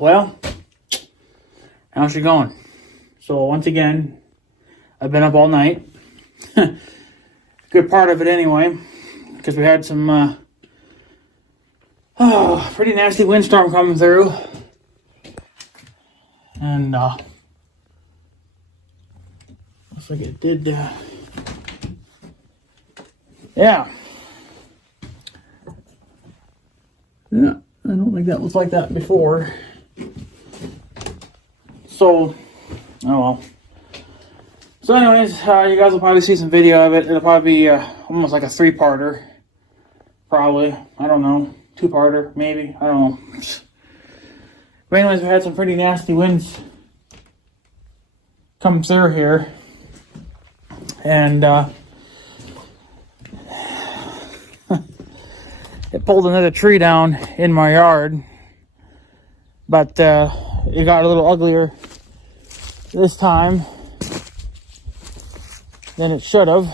Well, how's it going? So once again, I've been up all night. Good part of it anyway, because we had some pretty nasty windstorm coming through. And looks like it did, yeah. Yeah, I don't think that was like that before. So, oh well. So anyways, you guys will probably see some video of it. It'll probably be almost like a 3-parter. Probably. I don't know. 2-parter, maybe. I don't know. But anyways, we had some pretty nasty winds come through here. And it pulled another tree down in my yard. But it got a little uglier this time than it should have.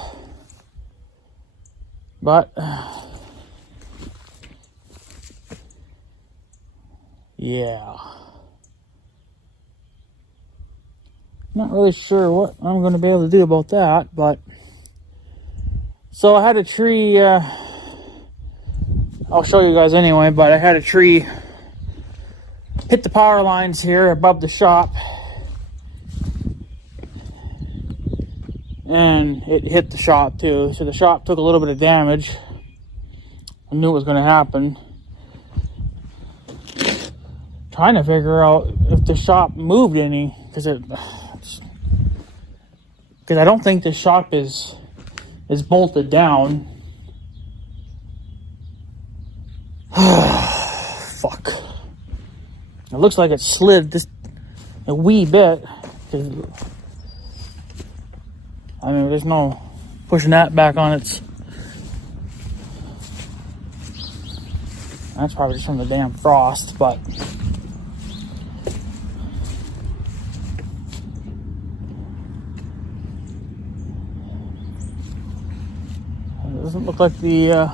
But yeah, not really sure what I'm going to be able to do about that. But so I had a tree, I'll show you guys anyway, but I had a tree hit the power lines here above the shop, and it hit the shop too. So the shop took a little bit of damage. I knew it was going to happen. Trying to figure out if the shop moved any, because I don't think the shop is bolted down. Fuck. It looks like it slid just a wee bit. I mean, there's no pushing that back on its... That's probably just from the damn frost, but... It doesn't look like the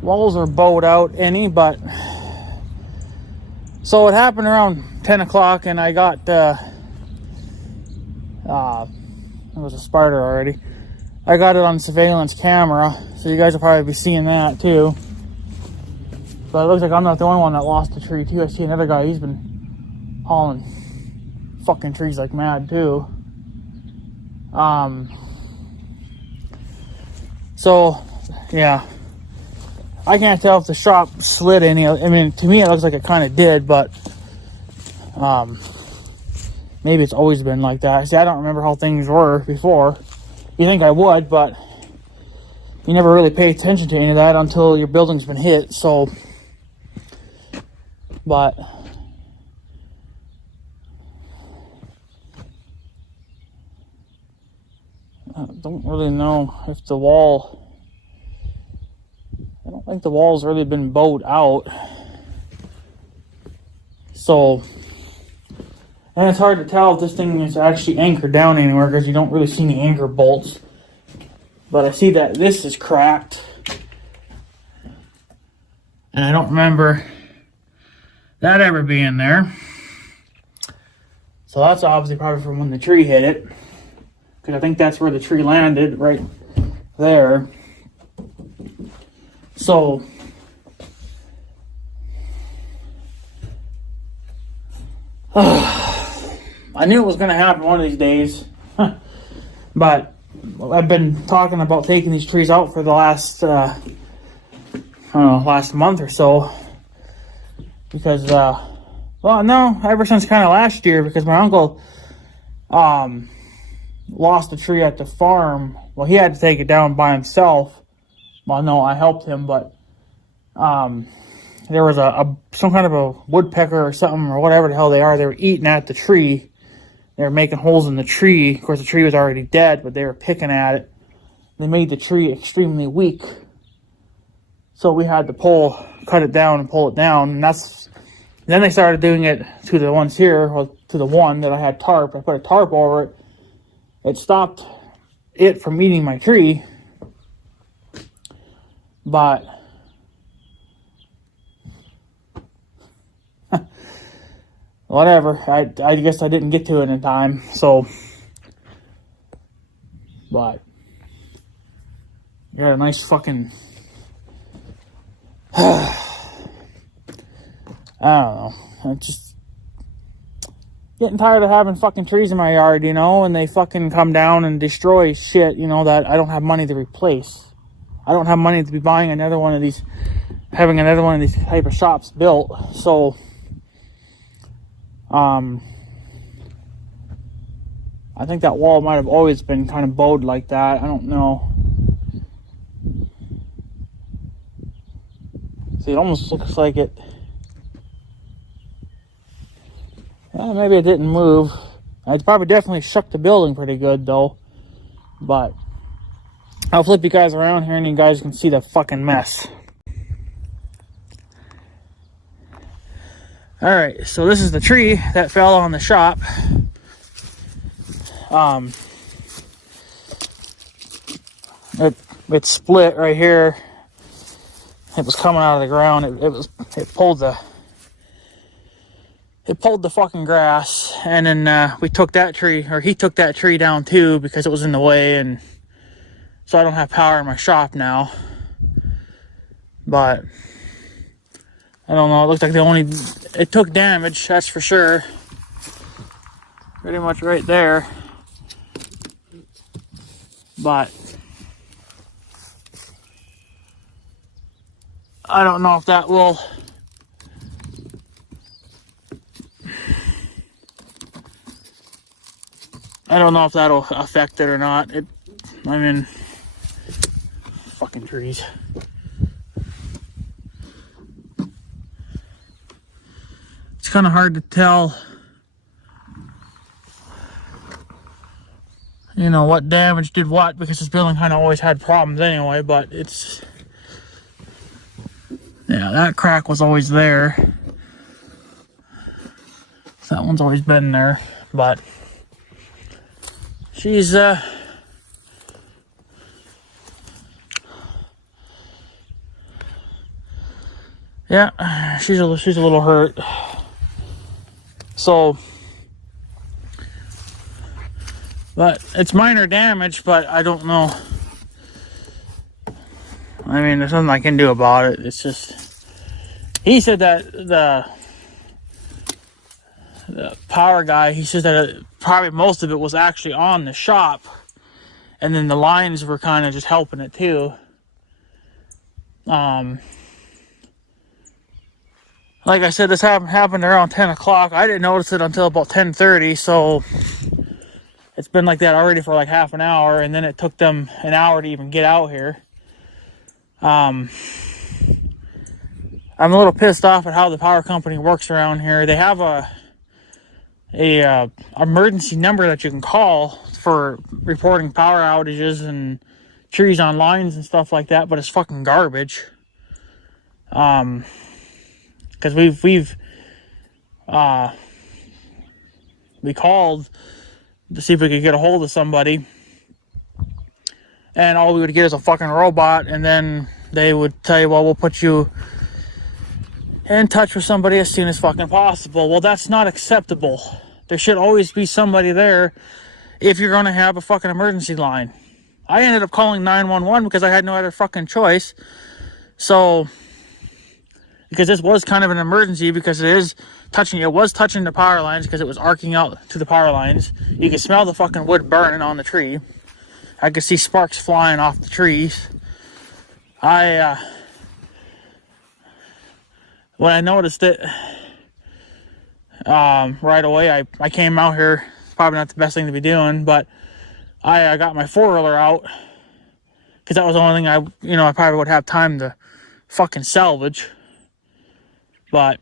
walls are bowed out any, but... So it happened around 10 o'clock, and I got... it was a spider already. I got it on surveillance camera, so you guys will probably be seeing that too. But it looks like I'm not the only one that lost a tree too. I see another guy, he's been hauling fucking trees like mad too. So yeah, I can't tell if the shop slid any. I mean, to me it looks like it kind of did, but maybe it's always been like that. See, I don't remember how things were before. You think I would, but you never really pay attention to any of that until your building's been hit. So, but I don't really know if the wall... I don't think the wall's really been bowed out. So... And it's hard to tell if this thing is actually anchored down anywhere because you don't really see any anchor bolts. But I see that this is cracked. And I don't remember that ever being there. So that's obviously probably from when the tree hit it. Because I think that's where the tree landed, right there. So... I knew it was going to happen one of these days, but I've been talking about taking these trees out for the last, I don't know, last month or so, because, well, no, ever since kind of last year, because my uncle, lost a tree at the farm. Well, he had to take it down by himself. Well, no, I helped him, but, there was some kind of a woodpecker or something, or whatever the hell they are. They were eating at the tree. They were making holes in the tree. Of course, the tree was already dead, but they were picking at it. They made the tree extremely weak. So we had to cut it down and pull it down. And then they started doing it to the ones here, or to the one that I had tarp. I put a tarp over it. It stopped it from eating my tree. But whatever. I guess I didn't get to it in time. So, but got a nice fucking. I don't know. I'm just getting tired of having fucking trees in my yard, you know, and they fucking come down and destroy shit, you know, that I don't have money to replace. I don't have money to be buying another one of these, having another one of these type of shops built. So, I think that wall might have always been kind of bowed like that. I don't know. See, it almost looks like it. Maybe it didn't move. It probably definitely shook the building pretty good though. But I'll flip you guys around here and you guys can see the fucking mess. Alright, so this is the tree that fell on the shop. It split right here. It was coming out of the ground. It pulled the fucking grass, and then we took that tree, or he took that tree down too because it was in the way, and so I don't have power in my shop now. But I don't know. It looked like it took damage, that's for sure. Pretty much right there. But I don't know if that will. I don't know if that'll affect it or not. I mean, fucking trees. It's kind of hard to tell, you know, what damage did what, because this building kind of always had problems anyway, but yeah, that crack was always there. That one's always been there, but she's yeah, she's a little hurt. So, but it's minor damage, but I don't know. I mean, there's nothing I can do about it. It's just, he said that the power guy, he says that probably most of it was actually on the shop, and then the lines were kind of just helping it too. Like I said, this happened around 10 o'clock. I didn't notice it until about 10:30, so it's been like that already for like half an hour, and then it took them an hour to even get out here. I'm a little pissed off at how the power company works around here. They have a emergency number that you can call for reporting power outages and trees on lines and stuff like that, but it's fucking garbage. Because we called to see if we could get a hold of somebody, and all we would get is a fucking robot, and then they would tell you, well, we'll put you in touch with somebody as soon as fucking possible. Well, that's not acceptable. There should always be somebody there if you're going to have a fucking emergency line. I ended up calling 911 because I had no other fucking choice. So, because this was kind of an emergency, because it was touching the power lines, because it was arcing out to the power lines. You could smell the fucking wood burning on the tree. I could see sparks flying off the trees. When I noticed it, right away, I came out here. Probably not the best thing to be doing, but I got my 4-wheeler out, because that was the only thing I probably would have time to fucking salvage. But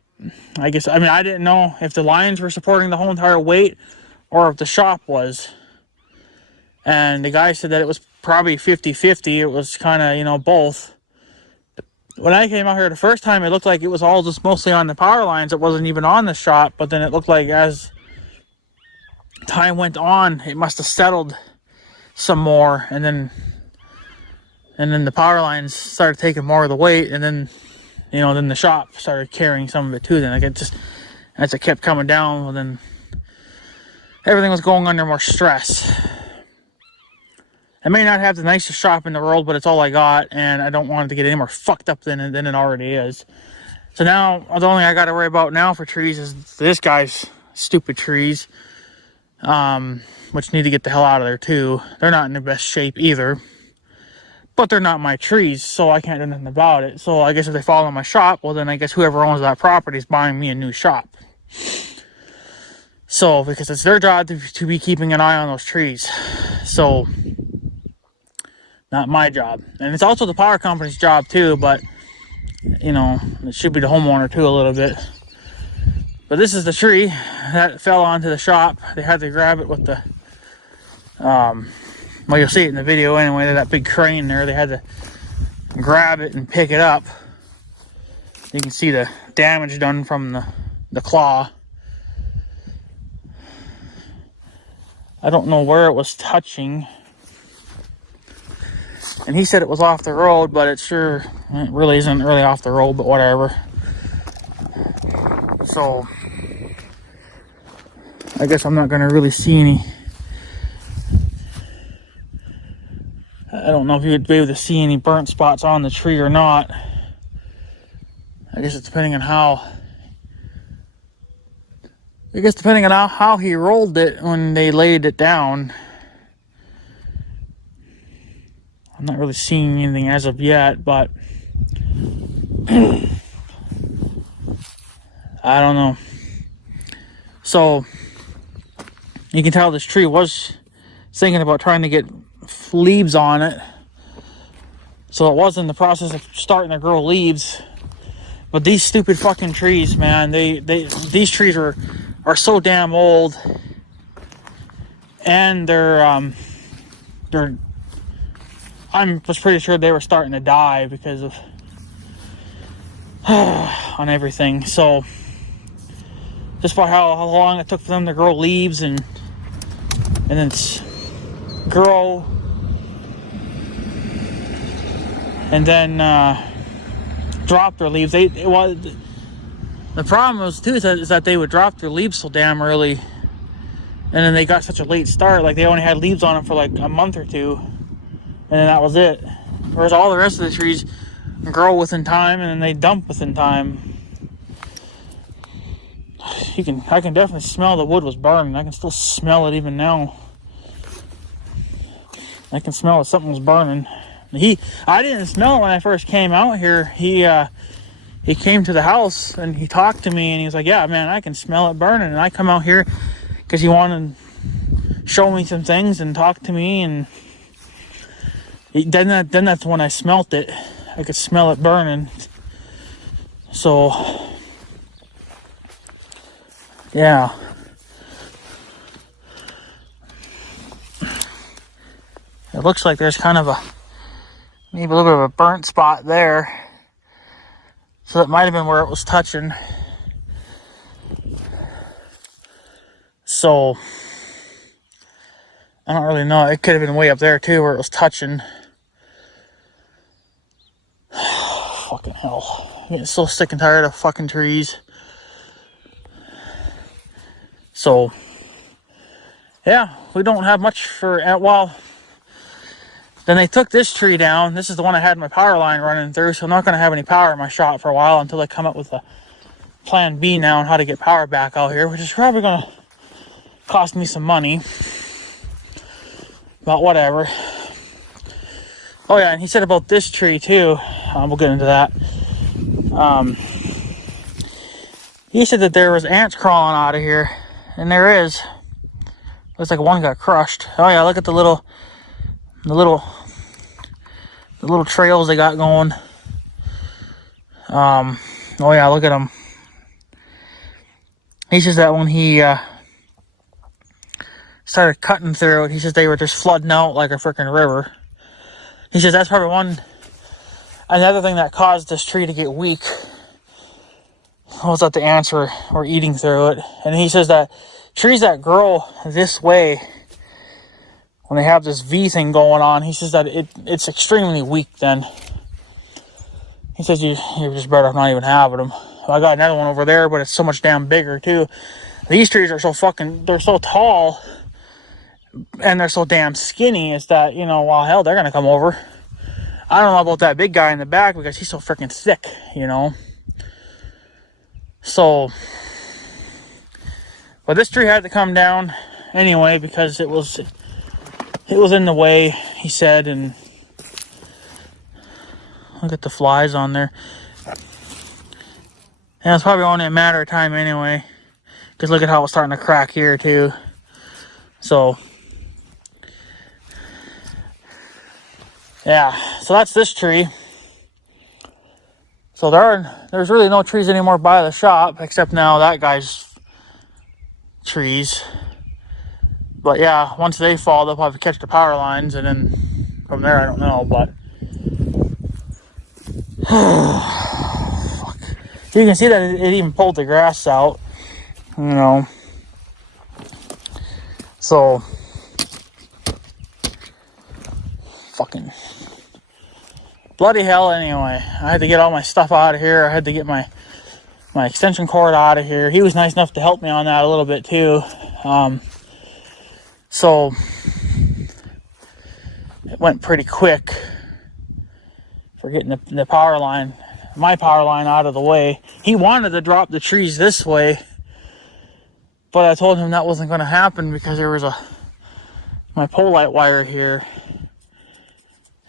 I guess, I mean, I didn't know if the lines were supporting the whole entire weight or if the shop was. And the guy said that it was probably 50-50. It was kind of, both. When I came out here the first time, it looked like it was all just mostly on the power lines. It wasn't even on the shop. But then it looked like as time went on, it must have settled some more. And then And then the power lines started taking more of the weight, and then, you know, then the shop started carrying some of it too. Then like it just, as it kept coming down, well, then everything was going under more stress. I may not have the nicest shop in the world, but it's all I got, and I don't want it to get any more fucked up than it already is. So now, the only thing I got to worry about now for trees is this guy's stupid trees, which need to get the hell out of there too. They're not in the best shape either, but they're not my trees, so I can't do nothing about it. So I guess if they fall in my shop, well then I guess whoever owns that property is buying me a new shop. So, because it's their job to be keeping an eye on those trees. So, not my job. And it's also the power company's job too, but, you know, it should be the homeowner too a little bit. But this is the tree that fell onto the shop. They had to grab it with the, well, you'll see it in the video anyway, that big crane there. They had to grab it and pick it up. You can see the damage done from the claw. I don't know where it was touching. And he said it was off the road, but it really isn't really off the road, but whatever. So, I guess I'm not going to really see any. I don't know if you would be able to see any burnt spots on the tree or not. I guess it's depending on how he rolled it when they laid it down. I'm not really seeing anything as of yet, but I don't know. So you can tell this tree was thinking about trying to get leaves on it. So it was in the process of starting to grow leaves. But these stupid fucking trees, man, these trees are so damn old. And I was pretty sure they were starting to die because of on everything. So just for how long it took for them to grow leaves and then grow and then drop their leaves. The problem was too is that they would drop their leaves so damn early, and then they got such a late start. Like they only had leaves on them for like a month or two, and then that was it. Whereas all the rest of the trees grow within time, and then they dump within time. I can definitely smell the wood was burning. I can still smell it even now. I can smell that something was burning. I didn't smell it when I first came out here. He came to the house and he talked to me and he was like, "Yeah, man, I can smell it burning." And I come out here because he wanted to show me some things and talk to me, and then that's when I smelt it. I could smell it burning. So yeah. It looks like there's kind of maybe a little bit of a burnt spot there. So that might have been where it was touching. So I don't really know. It could have been way up there too where it was touching. Fucking hell. I'm getting so sick and tired of fucking trees. So yeah, we don't have much for then they took this tree down. This is the one I had my power line running through, so I'm not going to have any power in my shop for a while until they come up with a plan B now on how to get power back out here, which is probably going to cost me some money. But whatever. Oh yeah, and he said about this tree too. We'll get into that. He said that there was ants crawling out of here, and there is. Looks like one got crushed. Oh yeah, look at the little trails they got going. Oh yeah, look at them. He says that when he started cutting through it, he says they were just flooding out like a freaking river. He says that's probably another thing that caused this tree to get weak was that the ants were eating through it. And he says that trees that grow this way when they have this V thing going on, he says that it's extremely weak then. He says you're just better off not even having them. I got another one over there, but it's so much damn bigger too. These trees are they're so tall and they're so damn skinny. It's that, well, hell, they're gonna come over. I don't know about that big guy in the back because he's so freaking thick, So, but this tree had to come down anyway because it was in the way, he said, and look at the flies on there. And it's probably only a matter of time anyway. Because look at how it's starting to crack here too. So, yeah. So that's this tree. So there's really no trees anymore by the shop. Except now that guy's trees. But yeah, once they fall, they'll probably catch the power lines. And then from there, I don't know. But you can see that it even pulled the grass out, so fucking bloody hell. Anyway, I had to get all my stuff out of here. I had to get my extension cord out of here. He was nice enough to help me on that a little bit too. So it went pretty quick for getting the power line, my power line, out of the way. He wanted to drop the trees this way, but I told him that wasn't going to happen because there was my pole light wire here.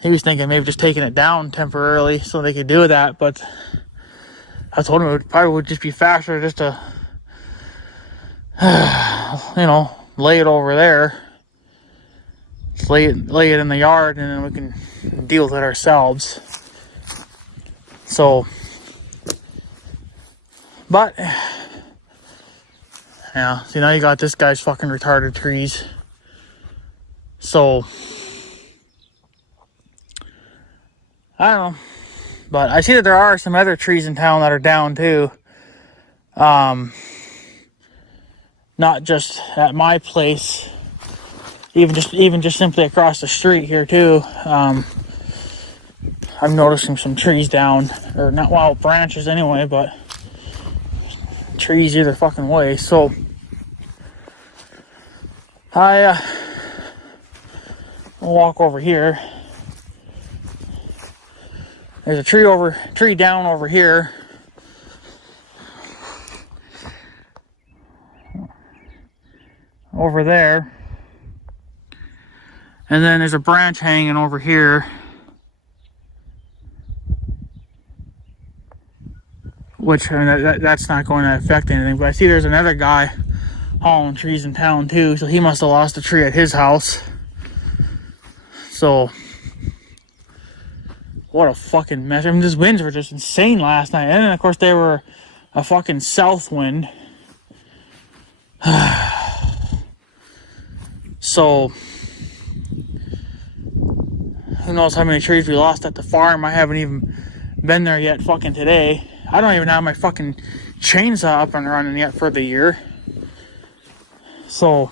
He was thinking maybe just taking it down temporarily so they could do that, but I told him it probably would just be faster just to, lay it over there. Just lay it in the yard, and then we can deal with it ourselves. So, but, yeah, see, now you got this guy's fucking retarded trees. So, I don't know. But I see that there are some other trees in town that are down too. Not just at my place, even just simply across the street here too. I'm noticing some trees down, or not, well, branches anyway, but trees either fucking way. So I'll walk over here. There's a tree down over here. Over there. And then there's a branch hanging over here. Which, that's not going to affect anything. But I see there's another guy hauling trees in town too. So he must have lost a tree at his house. So, what a fucking mess. I mean, these winds were just insane last night. And then, of course, they were a fucking south wind. So, who knows how many trees we lost at the farm. I haven't even been there yet fucking today. I don't even have my fucking chainsaw up and running yet for the year. So,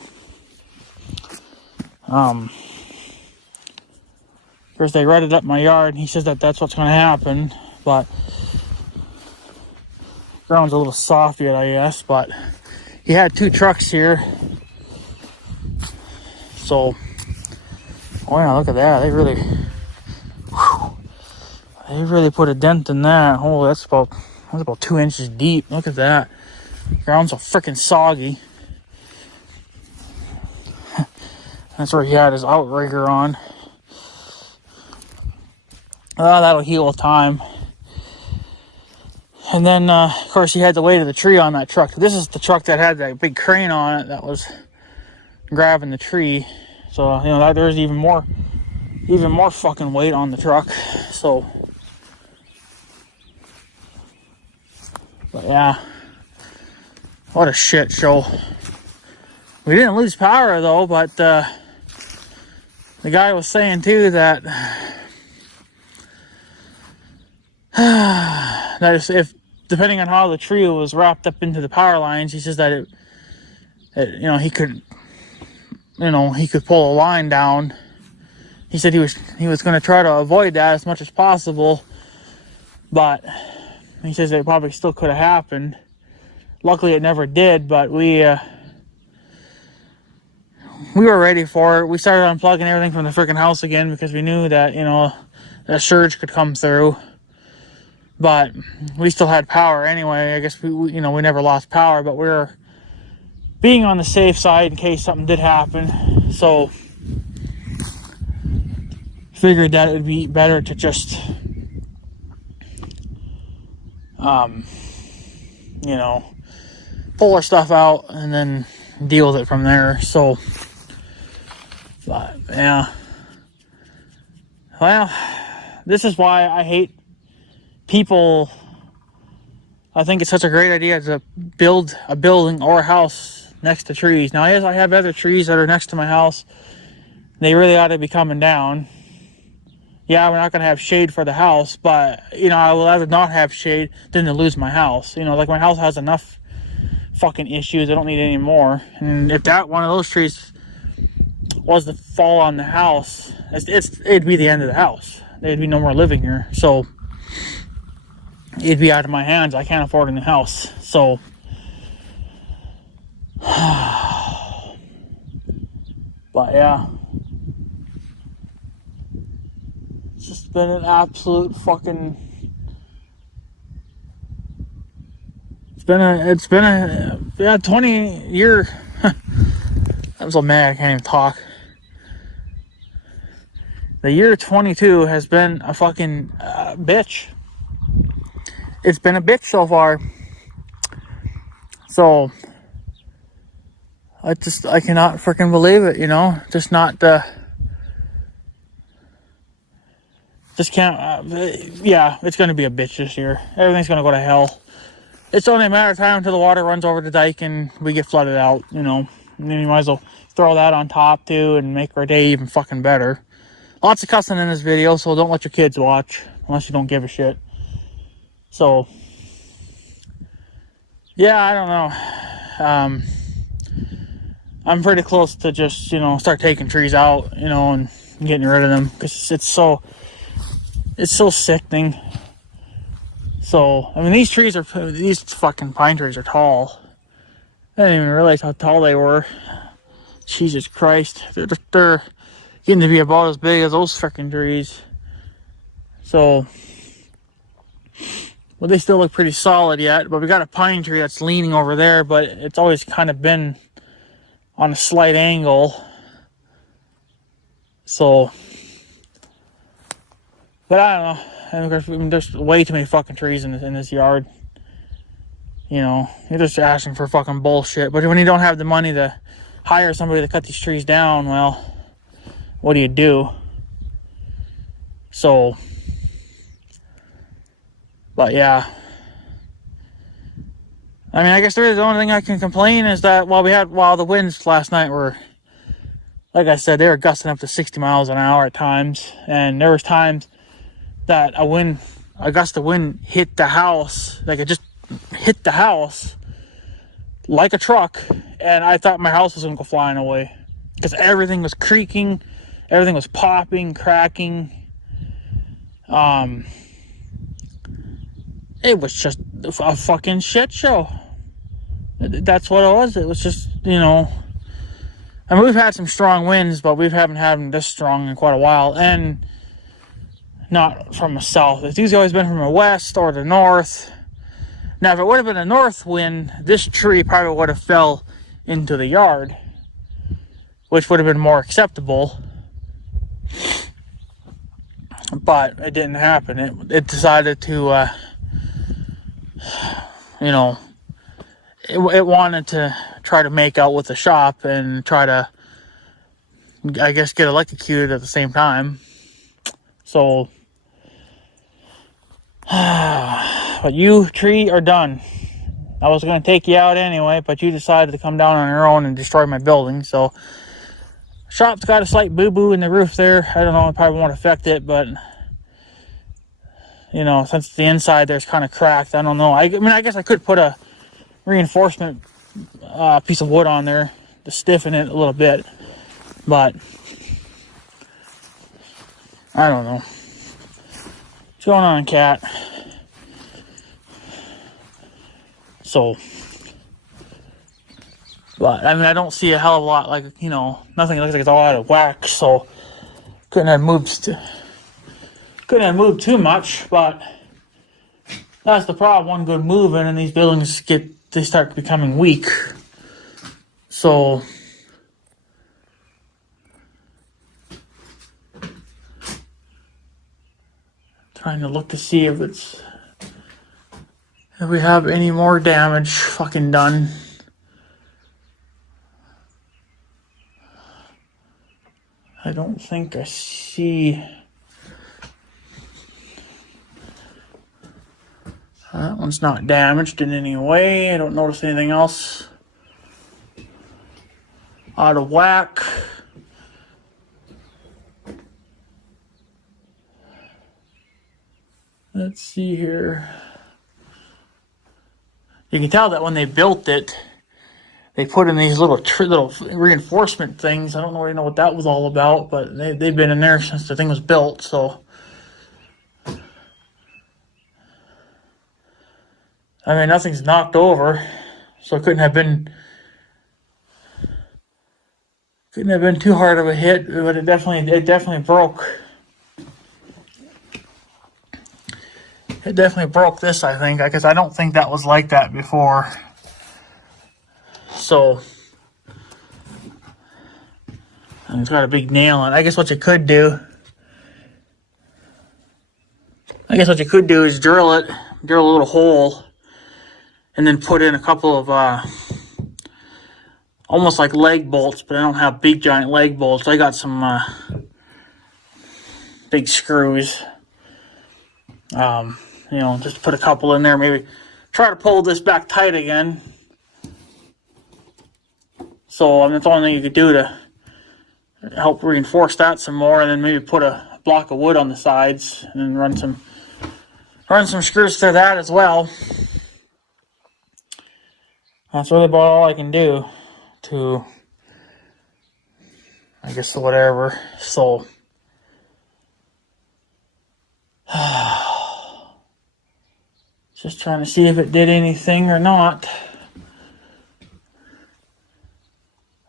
first they rutted up my yard, and he says that that's what's going to happen, but ground's a little soft yet, I guess. But he had 2 trucks here, so oh yeah, look at that. They really put a dent in that. Oh, that's about 2 inches deep. Look at that. Ground's so freaking soggy. That's where he had his outrigger on. That'll heal with time. And then, of course, he had the weight of the tree on that truck. This is the truck that had that big crane on it that was grabbing the tree. So, there's even more fucking weight on the truck. So, but yeah, what a shit show. We didn't lose power though, but the guy was saying too that if depending on how the tree was wrapped up into the power lines, he says that he could he could pull a line down. He said he was going to try to avoid that as much as possible, but he says it probably still could have happened. Luckily, it never did, but we were ready for it. We started unplugging everything from the freaking house again because we knew that, a surge could come through. But we still had power anyway. I guess we never lost power, but we were being on the safe side in case something did happen. So figured that it would be better to just pull our stuff out and then deal with it from there. So, but yeah, well, this is why I hate people. I think it's such a great idea to build a building or a house next to trees. Now, yes, I have other trees that are next to my house. They really ought to be coming down. Yeah, we're not going to have shade for the house, but, I would rather not have shade than to lose my house. Like my house has enough fucking issues. I don't need any more. And if one of those trees was to fall on the house, it'd be the end of the house. There'd be no more living here. So it'd be out of my hands. I can't afford a new house. So but yeah, it's just been an absolute fucking it's been a 20-year I'm so mad I can't even talk. The year 22 has been a fucking bitch. It's been a bitch so far. So I cannot freaking believe it, just not just can't yeah, it's gonna be a bitch this year. Everything's gonna go to hell. It's only a matter of time until the water runs over the dike and we get flooded out, and then you might as well throw that on top too and make our day even fucking better. Lots of cussing in this video, so don't let your kids watch unless you don't give a shit. So yeah, I don't know. I'm pretty close to just, start taking trees out, and getting rid of them because it's so sickening. So, I mean, these fucking pine trees are tall. I didn't even realize how tall they were. Jesus Christ. They're getting to be about as big as those freaking trees. So, well, they still look pretty solid yet, but we got a pine tree that's leaning over there, but it's always kind of been on a slight angle. So, but I don't know. And there's way too many fucking trees in this yard. You're just asking for fucking bullshit. But when you don't have the money to hire somebody to cut these trees down, well, what do? So, but yeah. I mean, I guess the only thing I can complain is that while the winds last night were, like I said, they were gusting up to 60 miles an hour at times. And there was times that a gust of wind hit the house, like it just hit the house like a truck, and I thought my house was gonna go flying away because everything was creaking, everything was popping, cracking. It was just a fucking shit show. That's what it was. It was just, I mean, we've had some strong winds, but we haven't had them this strong in quite a while, and not from the south. It's usually always been from the west or the north. Now, if it would have been a north wind, this tree probably would have fell into the yard, which would have been more acceptable. But it didn't happen. It decided to, it wanted to try to make out with the shop and try to, I guess, get electrocuted at the same time. So, but you, tree, are done. I was going to take you out anyway, but you decided to come down on your own and destroy my building. So, shop's got a slight boo-boo in the roof there. I don't know, it probably won't affect it, but, since the inside there's kind of cracked, I don't know. I mean, I guess I could put a reinforcement piece of wood on there to stiffen it a little bit. But I don't know. What's going on, cat? So, but I mean, I don't see a hell of a lot. Like, you know, nothing looks like it's all out of whack. So couldn't have moved too much. But that's the problem. One good move in, and these buildings they start becoming weak. So trying to look to see if we have any more damage fucking done. I don't think I see. That one's not damaged in any way. I don't notice anything else out of whack. Let's see here. You can tell that when they built it, they put in these little reinforcement things. I don't really know what that was all about, but they've been in there since the thing was built. So, I mean, nothing's knocked over, so it couldn't have been too hard of a hit. But it definitely broke. It definitely broke this, I think, because I don't think that was like that before. So, and it's got a big nail on it. I guess what you could do is drill a little hole, and then put in a couple of almost like leg bolts, but I don't have big giant leg bolts. I got some big screws. You know, just put a couple in there, maybe try to pull this back tight again. So, I mean, that's the only thing you could do to help reinforce that some more, and then maybe put a block of wood on the sides and run some screws through that as well. That's really about all I can do to, I guess, whatever. So, just trying to see if it did anything or not.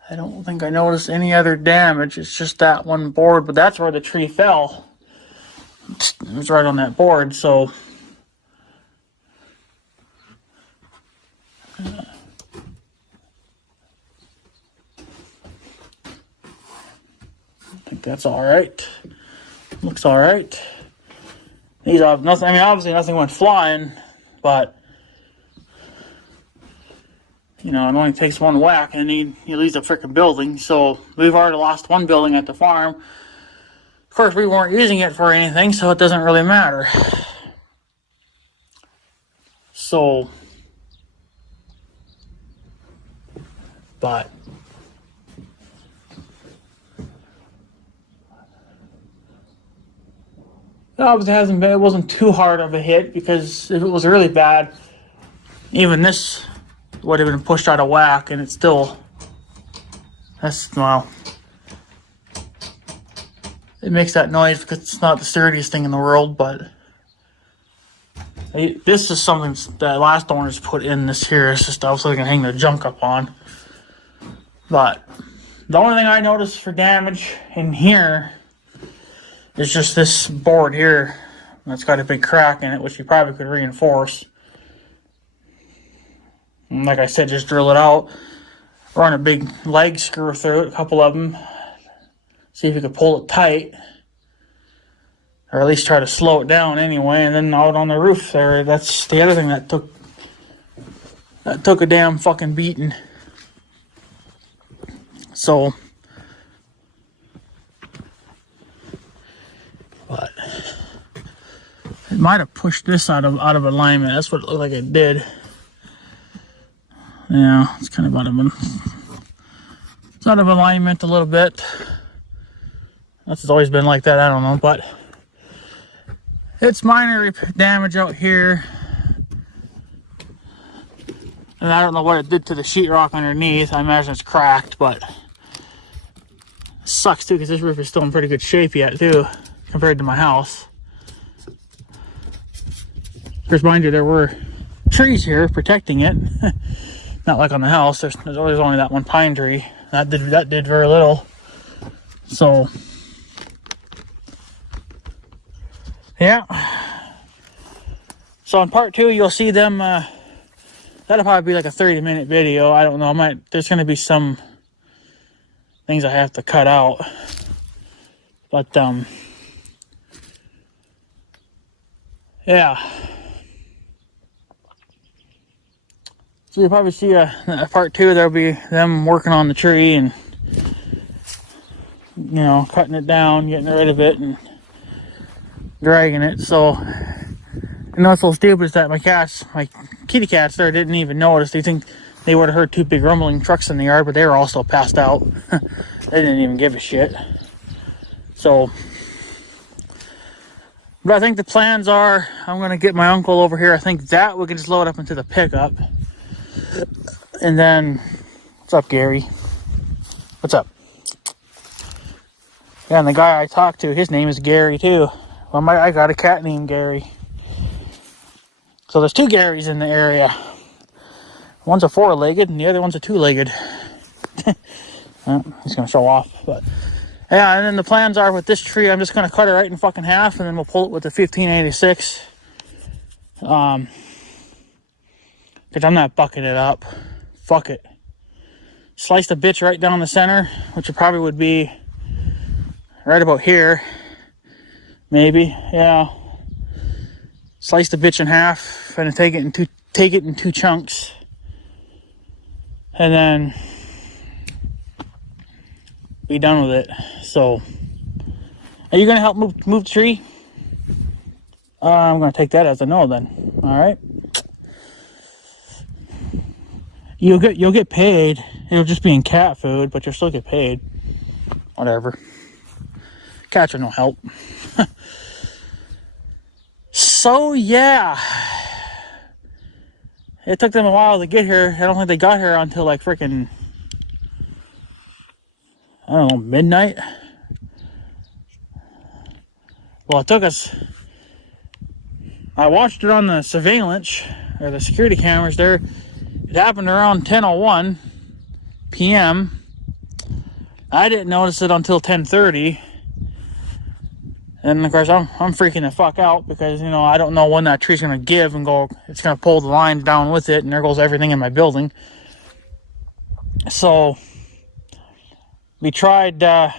I don't think I noticed any other damage. It's just that one board, but that's where the tree fell. It was right on that board, so I think that's all right. Looks all right. These are nothing. I mean, obviously nothing went flying, but you know, it only takes one whack and he leaves a freaking building. So we've already lost one building at the farm. Of course, we weren't using it for anything, so it doesn't really matter. So, but obviously it wasn't too hard of a hit, because if it was really bad, even this would have been pushed out of whack, and it's still, well, it makes that noise because it's not the sturdiest thing in the world. But this is something that last owners put in this here. It's just stuff so they can hang their junk up on. But the only thing I noticed for damage in here is just this board here that's got a big crack in it, which you probably could reinforce. And like I said, just drill it out, run a big leg screw through it, a couple of them, see if you could pull it tight, or at least try to slow it down anyway. And then out on the roof there, that's the other thing that took a damn fucking beating. So, but it might have pushed this out of alignment. That's what it looked like it did. Yeah, it's kind of out of alignment a little bit. That's always been like that. I don't know, but it's minor damage out here. And I don't know what it did to the sheetrock underneath. I imagine it's cracked, but sucks too, because this roof is still in pretty good shape yet too, compared to my house. Just mind you, there were trees here protecting it. Not like on the house. There's only that one pine tree. That did very little. So yeah. So in part 2, you'll see them. That'll probably be like a 30-minute video. I don't know. There's going to be some things I have to cut out. But yeah. So you'll probably see a part 2. There'll be them working on the tree and, you know, cutting it down, getting rid of it, and dragging it. So, and what's so stupid is that my kitty cats there didn't even notice. They think they would have heard 2 big rumbling trucks in the yard, but they were also passed out. They didn't even give a shit. So, but I think the plans are, I'm going to get my uncle over here. I think that we can just load up into the pickup. And then, what's up, Gary? What's up? Yeah, and the guy I talked to, his name is Gary too. Well, I got a cat named Gary. So there's 2 Garys in the area. One's a 4-legged and the other one's a 2-legged. Well, he's gonna show off, but yeah. And then the plans are with this tree, I'm just gonna cut it right in fucking half, and then we'll pull it with the 1586. Because I'm not bucking it up. Fuck it. Slice the bitch right down the center, which it probably would be right about here. Maybe, yeah. Slice the bitch in half and take it in 2 chunks. And then be done with it. So, are you gonna help move the tree? I'm gonna take that as a no then. All right. You'll get paid. It'll just be in cat food, but you'll still get paid. Whatever. Cats are no help. So yeah, it took them a while to get here. I don't think they got here until like freaking, I don't know, midnight. Well, it took us, I watched it on the surveillance or the security cameras there. It happened around 10:01 p.m. I didn't notice it until 10:30. And of course, I'm freaking the fuck out because, you know, I don't know when that tree's going to give and go, it's going to pull the line down with it, and there goes everything in my building. So, we tried the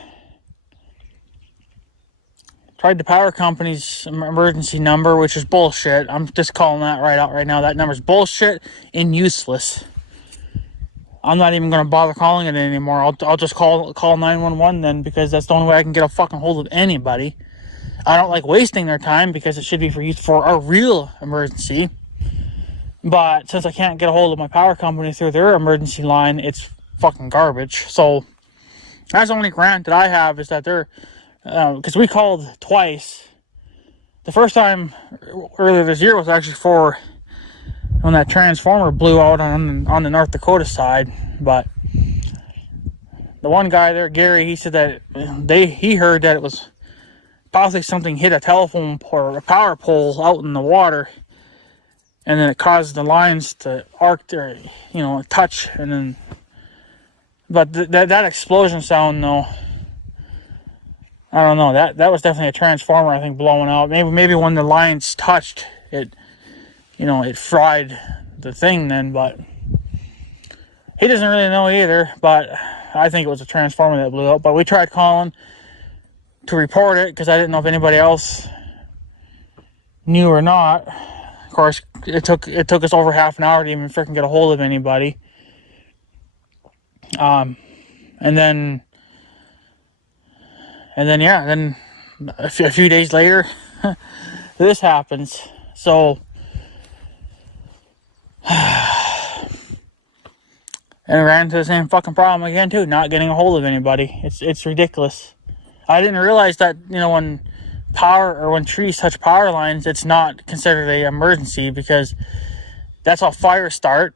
power company's emergency number, which is bullshit. I'm just calling that right out right now. That number's bullshit and useless. I'm not even going to bother calling it anymore. I'll just call 911 then, because that's the only way I can get a fucking hold of anybody. I don't like wasting their time because it should be for a real emergency. But since I can't get a hold of my power company through their emergency line, it's fucking garbage. So that's the only grant that I have, is that they're, because we called twice. The first time earlier this year was actually for when that transformer blew out on the North Dakota side. But the one guy there, Gary, he said that he heard that it was possibly something hit a telephone or a power pole out in the water, and then it caused the lines to arc or, you know, touch, and then, but that explosion sound though, I don't know, that was definitely a transformer, I think, blowing out. Maybe when the lines touched it, you know, it fried the thing then. But he doesn't really know either, but I think it was a transformer that blew out. But we tried calling to report it because I didn't know if anybody else knew or not. Of course, it took us over half an hour to even freaking get a hold of anybody. And then a few days later, this happens. So, and I ran into the same fucking problem again too, not getting a hold of anybody. It's ridiculous. I didn't realize that, you know, when trees touch power lines, it's not considered an emergency because that's how fires start.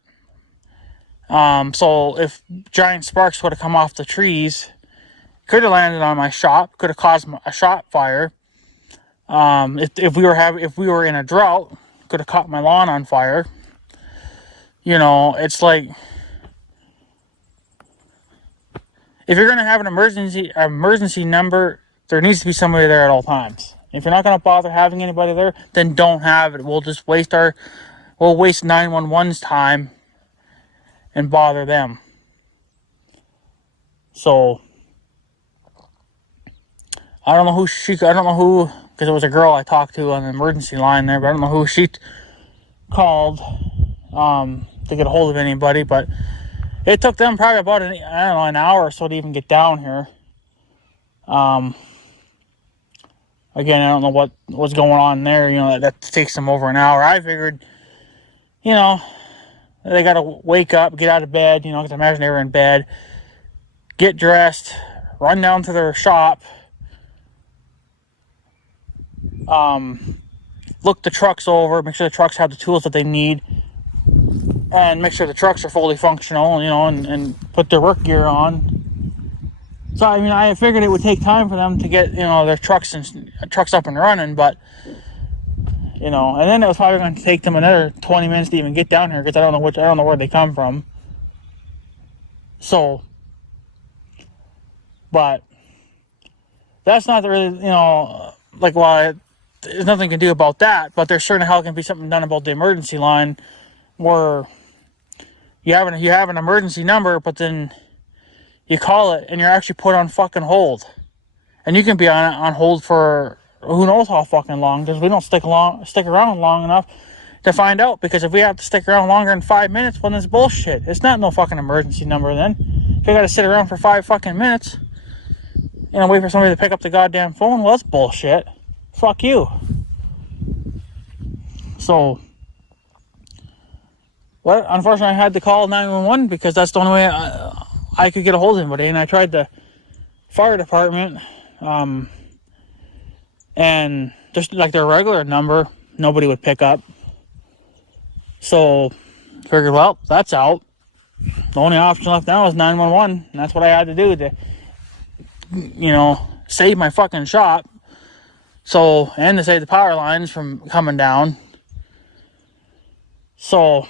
So if giant sparks would have come off the trees Could have landed on my shop. Could have caused a shop fire. If we were in a drought, could have caught my lawn on fire. You know, it's like, if you're gonna have an emergency number, there needs to be somebody there at all times. If you're not gonna bother having anybody there, then don't have it. We'll just waste 911's time and bother them. So I don't know who, because it was a girl I talked to on the emergency line there, but I don't know who she called to get a hold of anybody, but it took them probably about an hour or so to even get down here. Again, I don't know what was going on there. You know, that takes them over an hour. I figured, you know, they got to wake up, get out of bed. You know, because I imagine they were in bed, get dressed, run down to their shop, look the trucks over, make sure the trucks have the tools that they need, and make sure the trucks are fully functional, you know, and put their work gear on. So, I mean, I figured it would take time for them to get, you know, their trucks up and running, but, you know, and then it was probably going to take them another 20 minutes to even get down here, because I don't know where they come from. So, but that's not really, you know, like, well, there's nothing to do about that, but there certainly can be something done about the emergency line, where you have an emergency number, but then you call it and you're actually put on fucking hold, and you can be on hold for who knows how fucking long, because we don't stick around long enough to find out. Because if we have to stick around longer than 5 minutes, well, it's bullshit. It's not no fucking emergency number then. If you gotta sit around for 5 fucking minutes, you know, wait for somebody to pick up the goddamn phone, well, that's bullshit. Fuck you. So, well, unfortunately, I had to call 911 because that's the only way I could get a hold of anybody. And I tried the fire department, and just like their regular number, nobody would pick up. So, figured, well, that's out. The only option left now is 911, and that's what I had to do to, you know, save my fucking shop. So, and to save the power lines from coming down. So,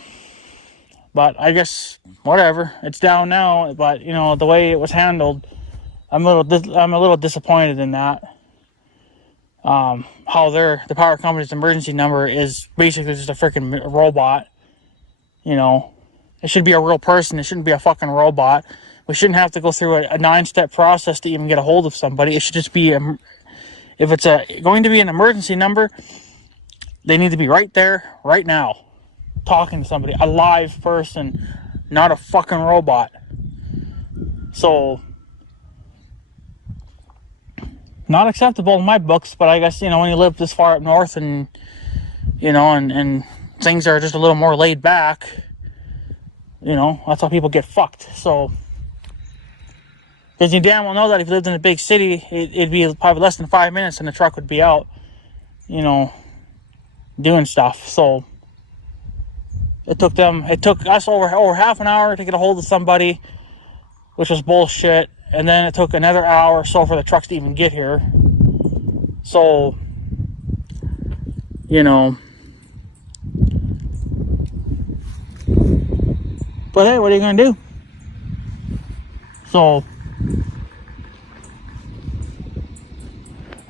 but I guess whatever, it's down now. But you know, the way it was handled, I'm a little disappointed in that. How the power company's emergency number is basically just a freaking robot. You know, it should be a real person. It shouldn't be a fucking robot. We shouldn't have to go through a 9-step process to even get a hold of somebody. It should just be if it's going to be an emergency number, they need to be right there, right now, talking to somebody, a live person, not a fucking robot. So, not acceptable in my books, but I guess, you know, when you live this far up north and, you know, and things are just a little more laid back, you know, that's how people get fucked. So, because you damn well know that if you lived in a big city, it'd be probably less than 5 minutes and the truck would be out, you know, doing stuff. So, it took us over half an hour to get a hold of somebody, which was bullshit. And then it took another hour or so for the trucks to even get here. So, you know. But hey, what are you going to do? So,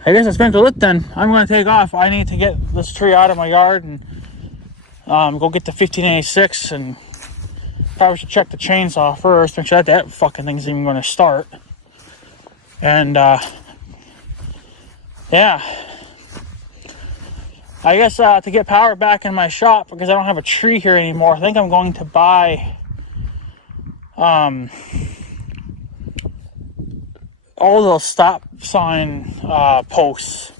I guess it's been to it then. I'm going to take off. I need to get this tree out of my yard and go get the 1586, and probably should check the chainsaw first, make sure that fucking thing's even going to start. And yeah, I guess to get power back in my shop, because I don't have a tree here anymore, I think I'm going to buy all those stop sign posts.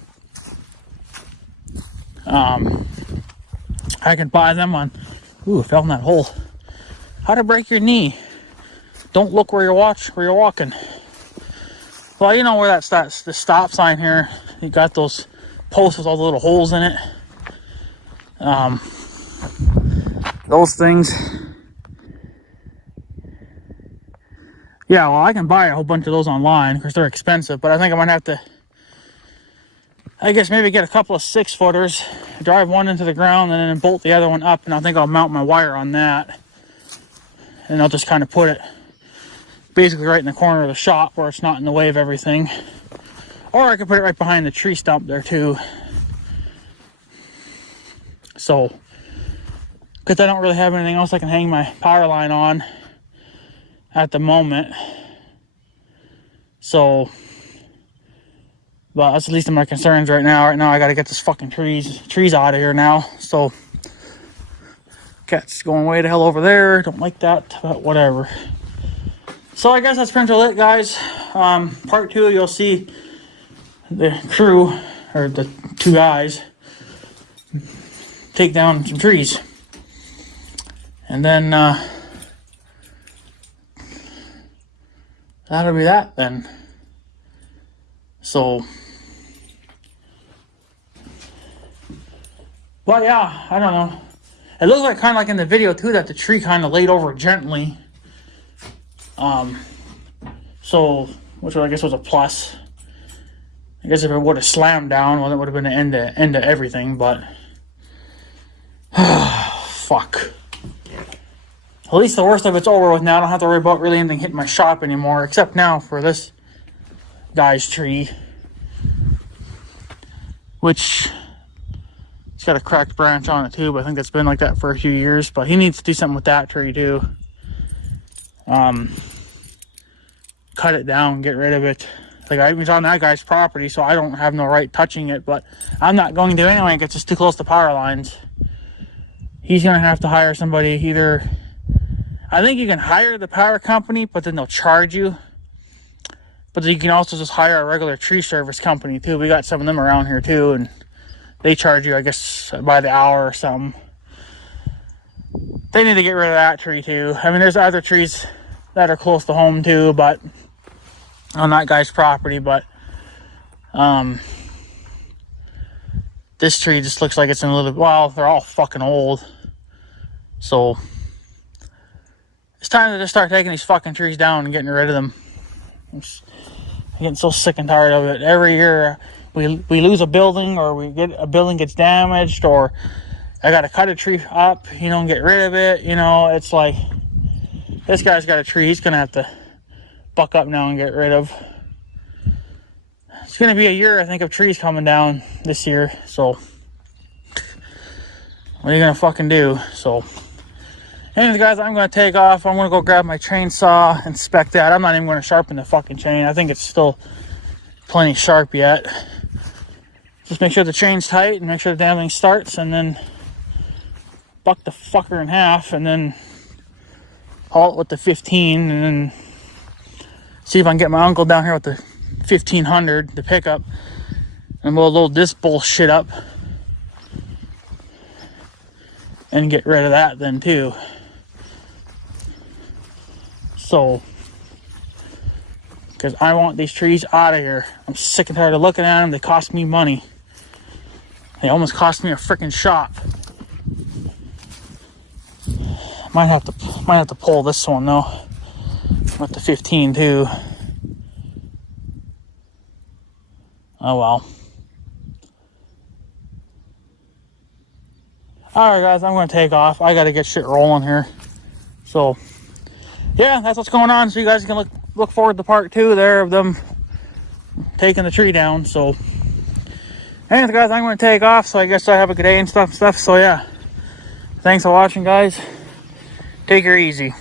I can buy them on, fell in that hole. How to break your knee. Don't look where you're walking. Well, you know where that's the stop sign here. You got those posts with all the little holes in it. Those things. Yeah, well, I can buy a whole bunch of those online because they're expensive, but I think I might have to, I guess maybe get a couple of 6-footers, drive one into the ground, and then bolt the other one up, and I think I'll mount my wire on that. And I'll just kind of put it basically right in the corner of the shop where it's not in the way of everything. Or I could put it right behind the tree stump there too. So, because I don't really have anything else I can hang my power line on at the moment. So, but that's the least of my concerns right now. Right now I gotta get this fucking trees out of here now. So, cat's going way the hell over there. Don't like that, but whatever. So I guess that's pretty much it, guys. Part 2, you'll see the crew, or the 2 guys, take down some trees. And then, that'll be that then. So, but yeah, I don't know. It looks like kind of like in the video too that the tree kind of laid over gently. So, which I guess was a plus. I guess if it would have slammed down, well, it would have been the end of everything, but fuck. At least the worst of it's over with now. I don't have to worry about really anything hitting my shop anymore, except now for this guy's tree, which it's got a cracked branch on it too, but I think that's been like that for a few years. But he needs to do something with that tree too. Cut it down, get rid of it. Like, I was on that guy's property, so I don't have no right touching it, but I'm not going to anyway. It gets just too close to power lines. He's gonna have to hire somebody. Either, I think you can hire the power company, but then they'll charge you. But you can also just hire a regular tree service company too. We got some of them around here too, and they charge you, I guess, by the hour or something. They need to get rid of that tree too. I mean, there's other trees that are close to home too, but on that guy's property, but this tree just looks like it's in a little, well, they're all fucking old. So it's time to just start taking these fucking trees down and getting rid of them. I'm getting so sick and tired of it. Every year we lose a building, or a building gets damaged, or I gotta cut a tree up, and get rid of it. It's like, this guy's got a tree he's gonna have to buck up now and get rid of. It's gonna be a year, I think, of trees coming down this year. So what are you gonna fucking do? So anyways, guys, I'm gonna take off. I'm gonna go grab my chainsaw, inspect that. I'm not even gonna sharpen the fucking chain. I think it's still plenty sharp yet. Just make sure the chain's tight and make sure the damn thing starts, and then buck the fucker in half, and then haul it with the 15, and then see if I can get my uncle down here with the 1500, the pickup, and we'll load this bullshit up and get rid of that then too. So, because I want these trees out of here. I'm sick and tired of looking at them. They cost me money. They almost cost me a freaking shop. Might have to pull this one though, with the 15 too. Oh well. Alright guys, I'm going to take off. I got to get shit rolling here. So, yeah, that's what's going on. So you guys can look forward to part 2 there of them taking the tree down. So, anyways guys, I'm going to take off. So I guess I have a good day and stuff. So yeah, thanks for watching, guys. Take her easy.